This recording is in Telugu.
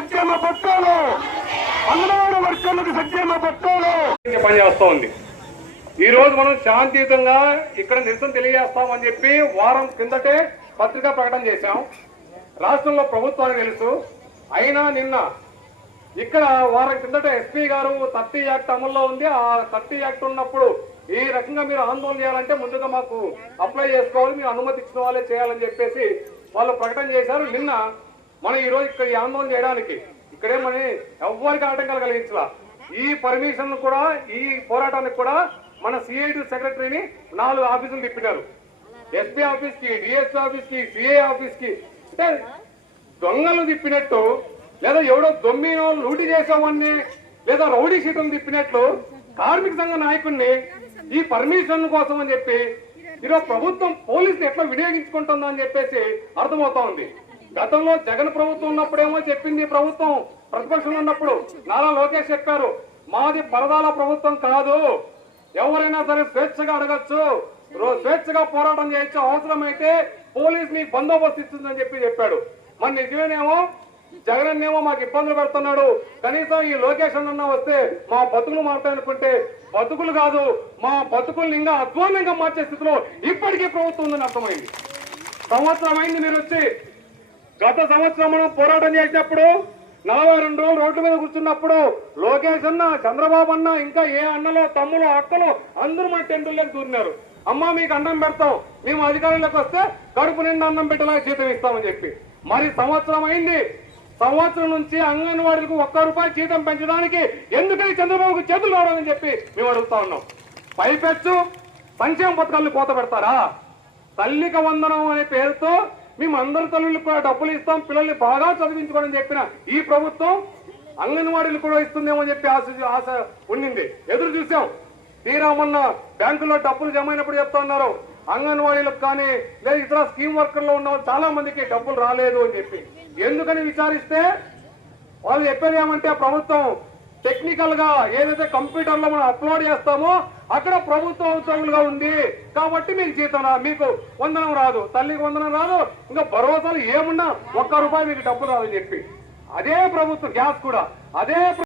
సంక్షేమ పథకాలు, అంగన్వాడీ వర్కర్లకు సంక్షేమ పథకాలు పనిచేస్తూ ఉంది. ఈ రోజు మనం శాంతియుతంగా ఇక్కడ నిరసన తెలియజేస్తామని చెప్పి వారం కిందటే పత్రికా ప్రకటన చేశాం. రాష్ట్రంలో ప్రభుత్వానికి తెలుసు. అయినా నిన్న ఇక్కడ వారం కిందట ఎస్పీ గారు 30 యాక్ట్ అమల్లో ఉంది. ఆ 30 యాక్ట్ ఉన్నప్పుడు ఈ రకంగా మీరు ఆందోళన చేయాలంటే ముందుగా మాకు అప్లై చేసుకోవాలి, మీరు అనుమతి ఇచ్చిన వాళ్ళే చేయాలని చెప్పేసి వాళ్ళు ప్రకటన చేశారు. నిన్న మనం ఈ రోజు ఇక్కడ ఈ ఆందోళన చేయడానికి ఇక్కడేమని ఎవ్వరికి ఆటంకాలు కలిగించాల. ఈ పర్మిషన్ కూడా ఈ పోరాటానికి కూడా మన సిఐటి సెక్రటరీని 4 ఆఫీసులు తిప్పినారు. ఎస్పీ ఆఫీస్ కి, డిఎస్పీ ఆఫీస్ కి, సిఐ ఆఫీస్ కి. అంటే దొంగలు తిప్పినట్టు, లేదా ఎవడో దొమ్మి లూటీ చేసామని, లేదా రౌడీ షీటలు తిప్పినట్లు కార్మిక సంఘ నాయకుడిని ఈ పర్మిషన్ కోసం అని చెప్పి ఈరోజు ప్రభుత్వం పోలీసులు ఎట్లా వినియోగించుకుంటుందో అని చెప్పేసి అర్థమవుతా ఉంది. గతంలో జగన్ ప్రభుత్వం ఉన్నప్పుడేమో చెప్పింది ప్రభుత్వం, ప్రతిపక్షంలో ఉన్నప్పుడు నారా లోకేష్ చెప్పారు, మాది పరదాల ప్రభుత్వం కాదు, ఎవరైనా సరే స్వేచ్ఛగా అడగచ్చు, స్వేచ్ఛగా పోరాటం చేయొచ్చు, అవసరమైతే పోలీస్ మీకు బందోబస్తు ఇస్తుందని చెప్పాడు. మరి నిజమేనేమో జగన్ ఏమో మాకు ఇబ్బందులు పెడుతున్నాడు, కనీసం ఈ లోకేష్ అన్న వస్తే మా బతుకులు మాట్లాడుకుంటే బతుకులు కాదు, మా బతుకుల్ని ఇంకా అధ్వానంగా మార్చే స్థితిలో ఇప్పటికీ ప్రభుత్వం ఉందని అర్థమైంది. సంవత్సరం అయింది మీరు వచ్చి. గత సంవత్సరం మనం పోరాటం చేసినప్పుడు 42 రోజులు రోడ్ల మీద కూర్చున్నప్పుడు లోకేష్ అన్న, చంద్రబాబు అన్న, ఇంకా ఏ అన్నలో తమ్ములు అక్కలు అందరూ మన టెంటుల్లోకి దూరినారు. అమ్మ మీకు అన్నం పెడతాం, మేము అధికారంలోకి వస్తే కడుపు నిండా అన్నం పెట్టేలాగా జీతం ఇస్తామని చెప్పి. మరి సంవత్సరం అయింది. సంవత్సరం నుంచి అంగన్వాడీలకు 1 రూపాయి జీతం పెంచడానికి ఎందుకని చంద్రబాబుకు చేతులు రావాలని చెప్పి మేము అడుగుతా ఉన్నాం. పైపెచ్చు సంక్షేమ పథకాలను కోత పెడతారా? తల్లిక వందనం అనే పేరుతో మేము అందరి తల్లులకు కూడా డబ్బులు ఇస్తాం, పిల్లల్ని బాగా చదివించుకోవాలని చెప్పిన ఈ ప్రభుత్వం అంగన్వాడీలు కూడా ఇస్తుందేమో చెప్పి ఆశ ఉండింది. ఎదురు చూసాం. తీరా మొన్న బ్యాంకుల్లో డబ్బులు జమ అయినప్పుడు చెప్తా ఉన్నారు, అంగన్వాడీలకు కానీ లేదా ఇతర స్కీమ్ వర్కర్లో ఉన్న చాలా మందికి డబ్బులు రాలేదు అని చెప్పి. ఎందుకని విచారిస్తే వాళ్ళు చెప్పేది ఏమంటే ప్రభుత్వం టెక్నికల్ గా ఏదైతే కంప్యూటర్ లో మనం అప్లోడ్ చేస్తామో అక్కడ ప్రభుత్వ ఉద్యోగులుగా ఉంది కాబట్టి మీకు జీతం మీకు వందనం రాదు, తల్లికి వందనం రాదు, ఇంకా భరోసాలు ఏమున్నా 1 రూపాయి మీకు డబ్బులు రాదని చెప్పి. అదే ప్రభుత్వం గ్యాస్ కూడా అదే